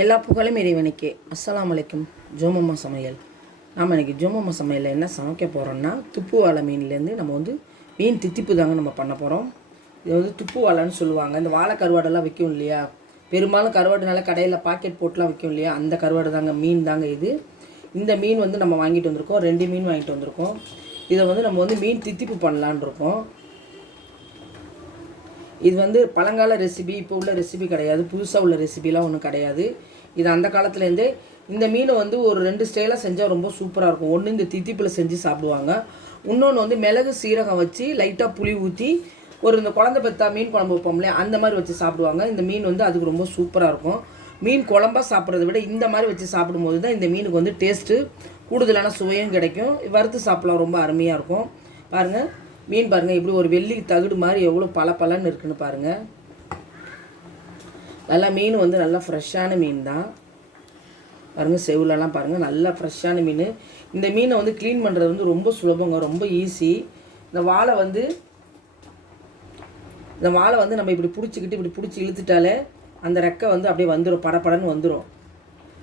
எல்லா புகழும் இறைவனுக்கு. அஸ்லாம் அலைக்கும். ஜோமம்மா சமையல். நாம் இன்றைக்கி ஜோமம்மா சமையலில் என்ன சமைக்க போகிறோம்னா துப்பு வாழை மீன்லேருந்து நம்ம வந்து மீன் தித்திப்பு தாங்க நம்ம பண்ண போகிறோம் இது வந்து துப்பு வாழைன்னு சொல்லுவாங்க. இந்த வாழை கருவாடெல்லாம் விற்கும் இல்லையா? பெரும்பாலும் கருவாடுனால கடையில் பாக்கெட் போட்டுலாம் விற்கும் இல்லையா? அந்த கருவாடு தாங்க மீன் தாங்க இது. இந்த மீன் வந்து நம்ம வாங்கிட்டு வந்திருக்கோம். ரெண்டு மீன் வாங்கிட்டு வந்திருக்கோம். இதை வந்து நம்ம வந்து மீன் தித்திப்பு பண்ணலான் இருக்கோம். இது வந்து பழங்கால ரெசிபி இப்போ உள்ள ரெசிபி கிடையாது. புதுசாக உள்ள ரெசிபிலாம் ஒன்றும் கிடையாது. இது அந்த காலத்துலேருந்தே இந்த மீனை வந்து ஒரு ரெண்டு ஸ்டைலாக செஞ்சால் ரொம்ப சூப்பராக இருக்கும். ஒன்று இந்த தித்திப்பில் செஞ்சு சாப்பிடுவாங்க. இன்னொன்று வந்து மிளகு சீரகம் வச்சு லைட்டாக புளி ஊற்றி ஒரு இந்த குழந்தை பெத்தா மீன் குழம்பு வைப்போம்லே அந்த மாதிரி வச்சு சாப்பிடுவாங்க. இந்த மீன் வந்து அதுக்கு ரொம்ப சூப்பராக இருக்கும். மீன் குழம்பா சாப்பிட்றத விட இந்த மாதிரி வச்சு சாப்பிடும்போது தான் இந்த மீனுக்கு வந்து டேஸ்ட்டு கூடுதலான சுவையும் கிடைக்கும். வறுத்து சாப்பிடலாம் ரொம்ப அருமையாக இருக்கும். பாருங்கள் மீன் பாருங்கள் இப்படி ஒரு வெள்ளி தகுடு மாதிரி எவ்வளோ பல பலன்னு இருக்குன்னு பாருங்கள் நல்லா மீன் வந்து நல்லா ஃப்ரெஷ்ஷான மீன் தான் பாருங்கள் செவுலெல்லாம் பாருங்கள் நல்லா ஃப்ரெஷ்ஷான மீன். இந்த மீனை வந்து க்ளீன் பண்ணுறது வந்து ரொம்ப சுலபங்க ரொம்ப ஈஸி இந்த வாழை வந்து இந்த வாழை வந்து நம்ம இப்படி பிடிச்சிக்கிட்டு இப்படி பிடிச்சி இழுத்துட்டாலே அந்த ரெக்கை வந்து அப்படியே வந்துடும் படப்படன்னு வந்துடும்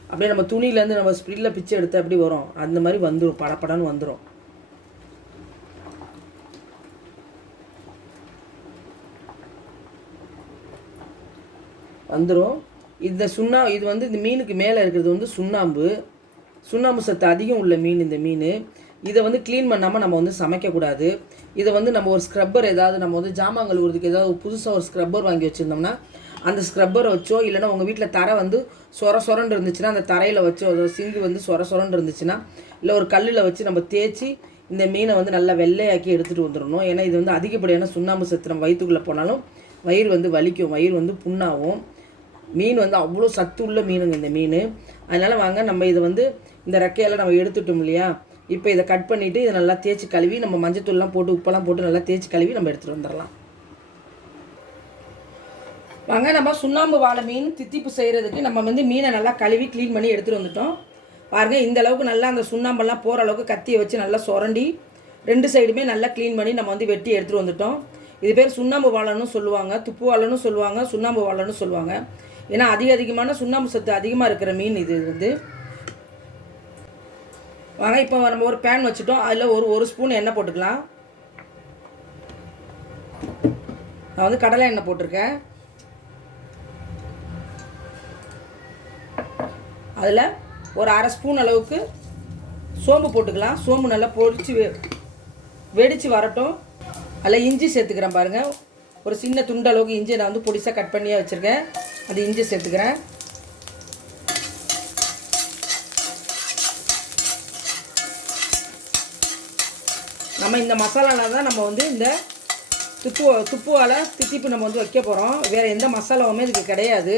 அப்படியே நம்ம துணியிலேருந்து நம்ம ஸ்ப்ரில்ல பிச்சை எடுத்து அப்படி வரும்? அந்த மாதிரி வந்துடும் படப்படன்னு வந்துடும் வந்துடும் இந்த சுண்ணா இது வந்து இந்த மீனுக்கு மேலே இருக்கிறது வந்து சுண்ணாம்பு. சுண்ணாம்பு சத்து அதிகம் உள்ள மீன் இந்த மீன். இதை வந்து க்ளீன் பண்ணாமல் நம்ம வந்து சமைக்கக்கூடாது இதை வந்து நம்ம ஒரு ஸ்க்ரப்பர் ஏதாவது நம்ம வந்து ஜாமான்கள் ஊறதுக்கு ஏதாவது புதுசாக ஒரு ஸ்க்ரப்பர் வாங்கி வச்சுருந்தோம்னா அந்த ஸ்க்ரப்பரை வச்சோ இல்லைன்னா உங்கள் வீட்டில் தரை வந்து சொர சொரண்டு இருந்துச்சுன்னா அந்த தரையில் வச்சோ அதோட சிங்கு வந்து சொர சொரண்டு இருந்துச்சுன்னா இல்லை ஒரு கல்லில் வச்சு நம்ம தேய்ச்சி இந்த மீனை வந்து நல்லா வெள்ளையாக்கி எடுத்துகிட்டு வந்துடணும் ஏன்னா இது வந்து அதிகப்படியான சுண்ணாம்பு சத்திரம் நம்ம வயிற்றுக்குள்ளே போனாலும் வயிறு வந்து வலிக்கும். வயிறு வந்து புண்ணாகும். மீன் வந்து அவ்வளோ சத்து உள்ள மீனுங்க இந்த மீன். அதனால் வாங்க நம்ம இதை வந்து இந்த ரெக்கையெல்லாம் நம்ம எடுத்துட்டோம் இல்லையா? இப்போ இதை கட் பண்ணிவிட்டு இதை நல்லா தேய்ச்சி கழுவி நம்ம மஞ்சத்தூள்லாம் போட்டு உப்பெல்லாம் போட்டு நல்லா தேய்ச்சி கழுவி நம்ம எடுத்துகிட்டு வந்துடலாம். வாங்க நம்ம சுண்ணாம்பு வாழை மீன் தித்திப்பு செய்கிறதுக்கு நம்ம வந்து மீனை நல்லா கழுவி க்ளீன் பண்ணி எடுத்துகிட்டு வந்துட்டோம். பாருங்கள் இந்த அளவுக்கு நல்லா அந்த சுண்ணாம்பெல்லாம் போகிற அளவுக்கு கத்தியை வச்சு நல்லா சுரண்டி ரெண்டு சைடுமே நல்லா க்ளீன் பண்ணி நம்ம வந்து வெட்டி எடுத்துகிட்டு வந்துட்டோம். இது பேர் சுண்ணாம்பு வாழைன்னு சொல்லுவாங்க துப்பு வாழைன்னு சொல்லுவாங்க சுண்ணாம்பு வாழைன்னு சொல்லுவாங்க. ஏன்னா அதிக அதிகமான சுண்ணாம்பு சத்து அதிகமாக இருக்கிற மீன் இது வந்து. வாங்க இப்போ நம்ம ஒரு பேன் வச்சுட்டோம். அதில் ஒரு ஒரு ஸ்பூன் எண்ணெய் போட்டுக்கலாம். நான் வந்து கடலை எண்ணெய் போட்டிருக்கேன். அதில் ஒரு அரை ஸ்பூன் அளவுக்கு சோம்பு போட்டுக்கலாம். சோம்பு நல்லா பொடிச்சு வெ வெடித்து வரட்டும். அதில் இஞ்சி சேர்த்துக்கிறேன் பாருங்கள் ஒரு சின்ன துண்டளவுக்கு இஞ்சி நான் வந்து பொடிசாக கட் பண்ணியே வச்சுருக்கேன். அது இஞ்சி சேர்த்துக்கிறேன். நம்ம இந்த மசாலாவில் தான் நம்ம வந்து இந்த துப்பு துப்புவால் தித்திப்பு நம்ம வந்து வைக்க போகிறோம் வேறு எந்த மசாலாவுமே இதுக்கு கிடையாது.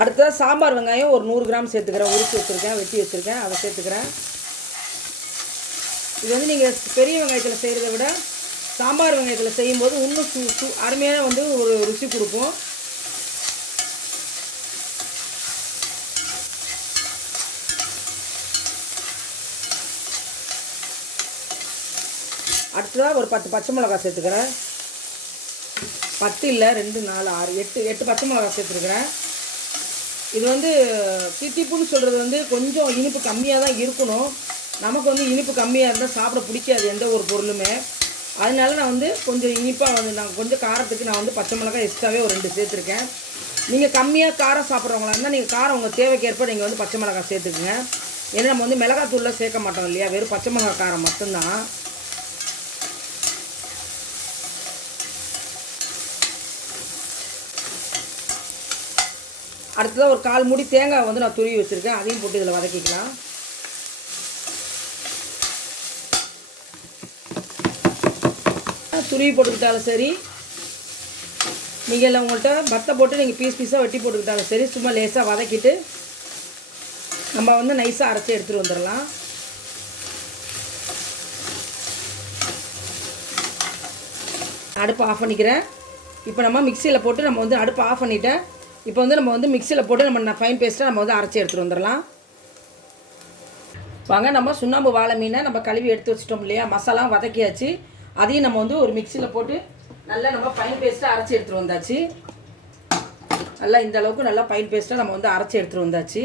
அடுத்ததாக சாம்பார் வெங்காயம் ஒரு நூறு கிராம் சேர்த்துக்கிறேன். உரிச்சு வச்சுருக்கேன் வெட்டி வச்சுருக்கேன் அதை சேர்த்துக்கிறேன். இது வந்து நீங்கள் பெரிய வெங்காயத்தில் செய்கிறத விட சாம்பார் வெங்காயத்தில் செய்யும்போது இன்னும் சு சு அருமையான வந்து ஒரு ருசி கொடுக்கும் அடுத்ததாக ஒரு பத்து பச்சை மிளகா சேர்த்துக்கிறேன். பத்து இல்லை ரெண்டு நாலு ஆறு எட்டு எட்டு பச்சை மிளகா சேர்த்துருக்குறேன். இது வந்து தித்திப்புன்னு சொல்கிறது வந்து கொஞ்சம் இனிப்பு கம்மியாக தான் இருக்கணும். நமக்கு வந்து இனிப்பு கம்மியாக இருந்தால் சாப்பிட பிடிக்காது எந்த ஒரு பொருளுமே. அதனால நான் வந்து கொஞ்சம் இனிப்பாக வந்து நான் கொஞ்சம் காரத்துக்கு நான் வந்து பச்சை மிளகாய் எக்ஸ்ட்ராவே ஒரு ரெண்டு சேர்த்துருக்கேன். நீங்கள் கம்மியாக காரம் சாப்பிட்றவங்களா இருந்தால் நீங்கள் காரம் உங்கள் தேவைக்கேற்ப நீங்கள் வந்து பச்சை மிளகாய் சேர்த்துக்குங்க. ஏன்னா நம்ம வந்து மிளகாத்தூளில் சேர்க்க மாட்டோம் இல்லையா? வெறும் பச்சை மிளகாய் காரம் மட்டும்தான். அடுத்ததாக ஒரு கால் மூடி தேங்காய் வந்து நான் துருவி வச்சுருக்கேன். அதையும் போட்டு இதில் வதக்கிக்கலாம். துருவி போட்டுக்கிட்டாலும் சரி நீங்கள் இல்லை உங்கள்கிட்ட பத்தை போட்டு நீங்கள் பீஸ் பீஸாக வெட்டி போட்டுக்கிட்டாலும் சரி சும்மா லேசாக வதக்கிட்டு நம்ம வந்து நைஸாக அரைச்சி எடுத்துகிட்டு வந்துடலாம். அடுப்பை ஆஃப் பண்ணிக்கிறேன். இப்போ நம்ம மிக்சியில் போட்டு நம்ம வந்து அடுப்பை ஆஃப் பண்ணிவிட்டேன் இப்போ வந்து நம்ம வந்து மிக்சியில் போட்டு நம்ம ஃபைன் பேஸ்ட்டாக நம்ம வந்து அரைச்சி எடுத்துகிட்டு வந்துடலாம். வாங்க நம்ம சுண்ணாம்பு வாழை மீனை நம்ம கழுவி எடுத்து வச்சிட்டோம் இல்லையா? மசாலா வதக்கியாச்சு. அதையும் நம்ம வந்து ஒரு மிக்சியில் போட்டு நல்லா நம்ம பைன் பேஸ்ட்டாக அரைச்சி எடுத்துகிட்டு வந்தாச்சு. நல்லா இந்த அளவுக்கு நல்லா பைன் பேஸ்ட்டாக நம்ம வந்து அரைச்சி எடுத்துகிட்டு வந்தாச்சு.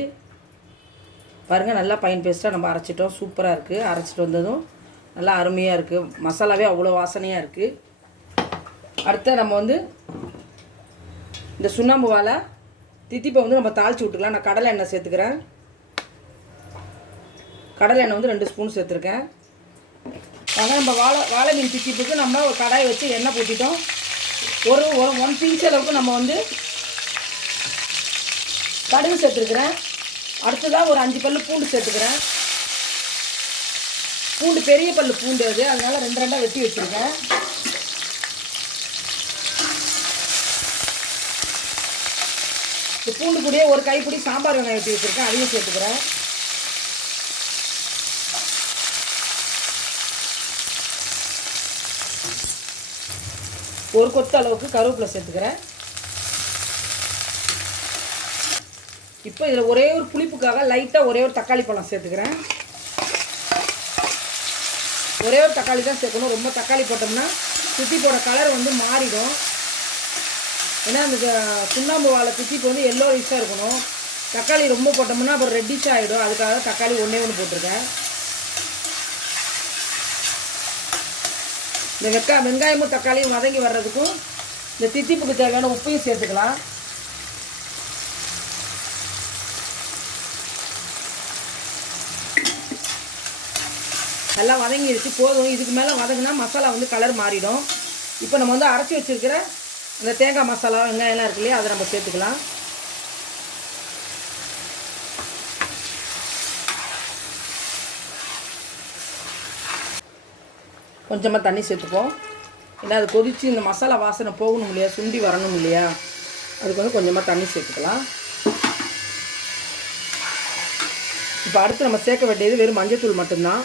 பாருங்கள் நல்லா பைன் பேஸ்ட்டாக நம்ம அரைச்சிட்டோம். சூப்பராக இருக்குது அரைச்சிட்டு வந்ததும் நல்லா அருமையாக இருக்குது மசாலாவே அவ்வளோ வாசனையாக இருக்குது அடுத்து நம்ம வந்து இந்த சுண்ணாம்பு வாழை தித்திப்பை வந்து நம்ம தாளித்து விட்டுக்கலாம். நான் கடலை எண்ணெய் சேர்த்துக்கிறேன். கடலை எண்ணெய் வந்து ரெண்டு ஸ்பூன் சேர்த்துருக்கேன். அதனால் நம்ம வாழை வாழை மீன் தித்திப்புக்கு நம்ம ஒரு கடாயை வச்சு எண்ணெய் ஊற்றிட்டோம் ஒரு ஒரு ஒன் பிஞ்ச் அளவுக்கு நம்ம வந்து கடுகு சேர்த்துருக்குறேன். அடுத்ததாக ஒரு அஞ்சு பல்லு பூண்டு சேர்த்துக்கிறேன். பூண்டு பெரிய பல் பூண்டு அது. அதனால் ரெண்டு ரெண்டாக வெட்டி வச்சுருக்கேன். இந்த பூண்டு கூடயே ஒரு கைப்பிடி சாம்பார் வெங்காயம் வெட்டி வச்சுருக்கேன். அதையும் சேர்த்துக்கிறேன். ஒரு கொத்து அளவுக்கு கருவேப்பிலை சேர்த்துக்கிறேன். இப்போ இதில் ஒரே ஒரு புளிப்புக்காக லைட்டாக ஒரே ஒரு தக்காளி பழம் சேர்த்துக்கிறேன். ஒரே ஒரு தக்காளி தான் சேர்க்கணும். ரொம்ப தக்காளி போட்டோம்னா சுத்திப்போட கலர் வந்து மாறிடும். ஏன்னா அந்த சுண்ணாம்பு வாழை தித்திப்பு வந்து எல்லோ ரைஸாக இருக்கணும். தக்காளி ரொம்ப போட்டோம்னா அப்புறம் ரெட்டிஷ் ஆகிடும் அதுக்காக தக்காளி ஒன்றே ஒன்று போட்டிருக்கேன். இந்த வெக்கா வெங்காயமும் தக்காளியும் வதங்கி வர்றதுக்கும் இந்த தித்திப்புக்கு தேவையான உப்பையும் சேர்த்துக்கலாம். நல்லா வதங்கிடுச்சு போதும். இதுக்கு மேலே வதங்கினா மசாலா வந்து கலர் மாறிடும். இப்போ நம்ம வந்து அரைச்சி வச்சிருக்கிற இந்த தேங்காய் மசாலா வெங்காயம்லாம் இருக்கு இல்லையா அதை நம்ம சேர்த்துக்கலாம். கொஞ்சமாக தண்ணி சேர்த்துப்போம். ஏன்னா அது கொதித்து இந்த மசாலா வாசனை போகணும் இல்லையா? சுண்டி வரணும் இல்லையா? அதுக்கு வந்து கொஞ்சமாக தண்ணி சேர்த்துக்கலாம். இப்போ அடுத்து நம்ம சேர்க்க வேண்டியது வெறும் மஞ்சத்தூள் மட்டும்தான்.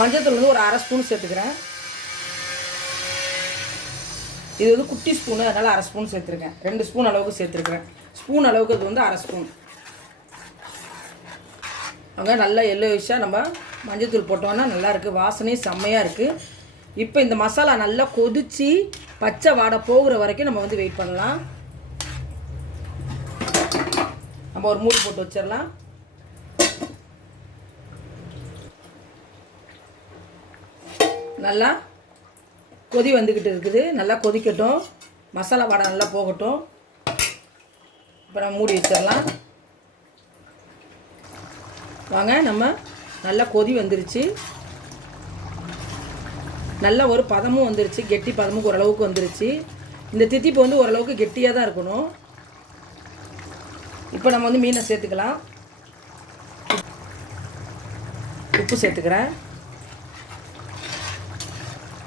மஞ்சத்தூள் வந்து ஒரு அரை ஸ்பூன் சேர்த்துக்கிறேன். இது வந்து குட்டி ஸ்பூனு அதனால் அரை ஸ்பூன் சேர்த்துருக்கேன் ரெண்டு ஸ்பூன் அளவுக்கு சேர்த்துருக்கேன் ஸ்பூன் அளவுக்கு இது வந்து அரை ஸ்பூன். அங்கே நல்லா எல்லோயிஷாக நம்ம மஞ்சத்தூள் போட்டோம்னா நல்லா வாசனையும் செம்மையாக இருக்குது இப்போ இந்த மசாலா நல்லா கொதிச்சு பச்சை வாடை போகிற வரைக்கும் நம்ம வந்து வெயிட் பண்ணலாம். நம்ம ஒரு மூடி போட்டு வச்சிடலாம். நல்லா கொதி வந்துக்கிட்டு இருக்குது. நல்லா கொதிக்கட்டும். மசாலா வாடை நல்லா போகட்டும். இப்போ நம்ம மூடி வச்சிடலாம். வாங்க நம்ம நல்லா கொதி வந்துருச்சு. நல்ல ஒரு பதமும் வந்துருச்சு. கெட்டி பதமும் ஓரளவுக்கு வந்துருச்சு. இந்த தித்திப்பு வந்து ஓரளவுக்கு கெட்டியாக தான் இருக்கணும். இப்போ நம்ம வந்து மீனை சேர்த்துக்கலாம். உப்பு சேர்த்துக்கிறேன்.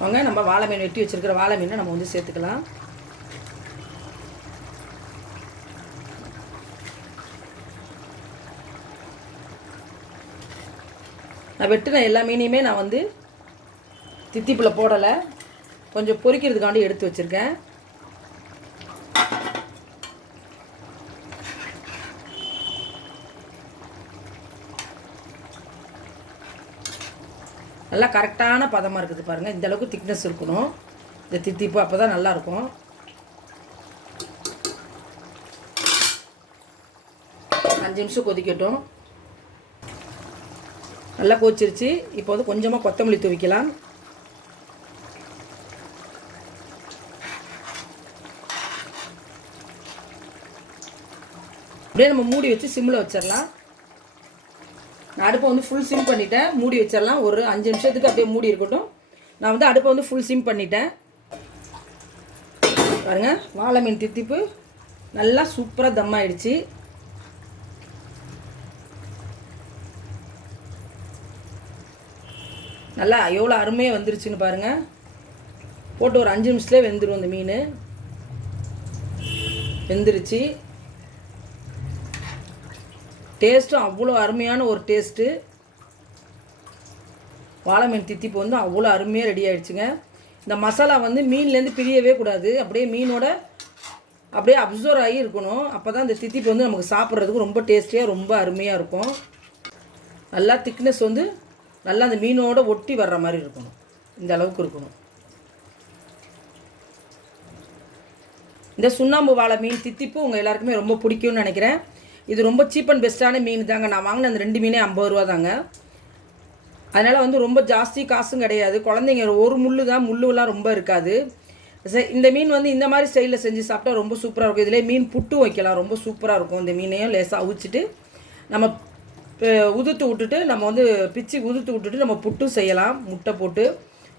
வாங்க நம்ம வாழை மீன் வெட்டி வச்சுருக்கிற வாழை மீனை நம்ம வந்து சேர்த்துக்கலாம். நான் வெட்டின எல்லா மீனையுமே நான் வந்து தித்திப்பில் போடலை. கொஞ்சம் பொரிக்கிறதுக்காண்டி எடுத்து வச்சுருக்கேன். நல்லா கரெக்டான பதமாக இருக்குது பாருங்கள் இந்த அளவுக்கு திக்னஸ் இருக்கணும். இந்த தித்திப்பு அப்போ தான் நல்லாயிருக்கும். அஞ்சு நிமிஷம் கொதிக்கட்டும். நல்லா கொதிச்சிருச்சு இப்போ வந்து கொஞ்சமாக கொத்தமல்லி தூவிக்கலாம். அப்படியே நம்ம மூடி வச்சு சிம்மில் வச்சிடலாம். நான் அடுப்பை வந்து ஃபுல் சிம் பண்ணிட்டேன். மூடி வச்சிடலாம். ஒரு அஞ்சு நிமிஷத்துக்கு அப்படியே மூடி இருக்கட்டும். நான் வந்து அடுப்பை வந்து ஃபுல் சிம் பண்ணிட்டேன். பாருங்கள் வாழை மீன் தித்திப்பு நல்லா சூப்பராக தம் ஆயிடுச்சு. நல்லா எவ்வளோ அருமையாக வந்துருச்சுன்னு பாருங்கள் போட்டு ஒரு அஞ்சு நிமிஷத்துலேயே வெந்துடும் இந்த மீன். வெந்துருச்சு. டேஸ்ட்டும் அவ்வளோ அருமையான ஒரு டேஸ்ட்டு. வாழை மீன் தித்திப்பு வந்து அவ்வளோ அருமையாக ரெடி ஆகிடுச்சுங்க இந்த மசாலா வந்து மீன்லேருந்து பிரியவே கூடாது. அப்படியே மீனோட அப்படியே அப்சர்வ் ஆகி இருக்கணும். அப்போ தான் இந்த தித்திப்பு வந்து நமக்கு சாப்பிட்றதுக்கு ரொம்ப டேஸ்டியாக ரொம்ப அருமையாக இருக்கும். நல்லா திக்னஸ் வந்து நல்லா அந்த மீனோட ஒட்டி வர்ற மாதிரி இருக்கணும். இந்த அளவுக்கு இருக்கணும். இந்த சுண்ணாம்பு வாழை மீன் தித்திப்பு உங்கள் எல்லாருக்குமே ரொம்ப பிடிக்கும்னு நினைக்கிறேன். இது ரொம்ப சீப் அண்ட் பெஸ்ட்டான மீன் தாங்க. நான் வாங்கின அந்த ரெண்டு மீனே ஐம்பது ரூபா தாங்க. அதனால் வந்து ரொம்ப ஜாஸ்தி காசும் கிடையாது. குழந்தைங்க ஒரு முள்ளு தான் முள்ளுலாம் ரொம்ப இருக்காது. இந்த மீன் வந்து இந்த மாதிரி ஸ்டைலில் செஞ்சு சாப்பிட்டா ரொம்ப சூப்பராக இருக்கும். இதிலே மீன் புட்டு வைக்கலாம். ரொம்ப சூப்பராக இருக்கும். இந்த மீனையும் லேசாக அவிச்சிட்டு நம்ம உதுத்து விட்டுட்டு நம்ம வந்து பிச்சு உதுத்து விட்டுட்டு நம்ம புட்டும் செய்யலாம். முட்டை போட்டு.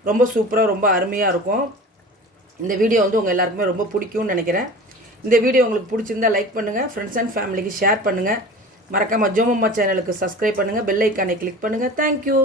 ரொம்ப சூப்பராக ரொம்ப அருமையாக இருக்கும். இந்த வீடியோ வந்து உங்கள் எல்லாருக்குமே ரொம்ப பிடிக்கும்னு நினைக்கிறேன். இந்த வீடியோ உங்களுக்கு பிடிச்சிருந்தா லைக் பண்ணுங்கள் ஃப்ரெண்ட்ஸ் அண்ட் ஃபேமிலிக்கு ஷேர் பண்ணுங்கள் மறக்காமல் ஜோமம்மா சேனலுக்கு சப்ஸ்கிரைப் பண்ணுங்கள் பெல் ஐக்கானை கிளிக் பண்ணுங்கள் தேங்க்யூ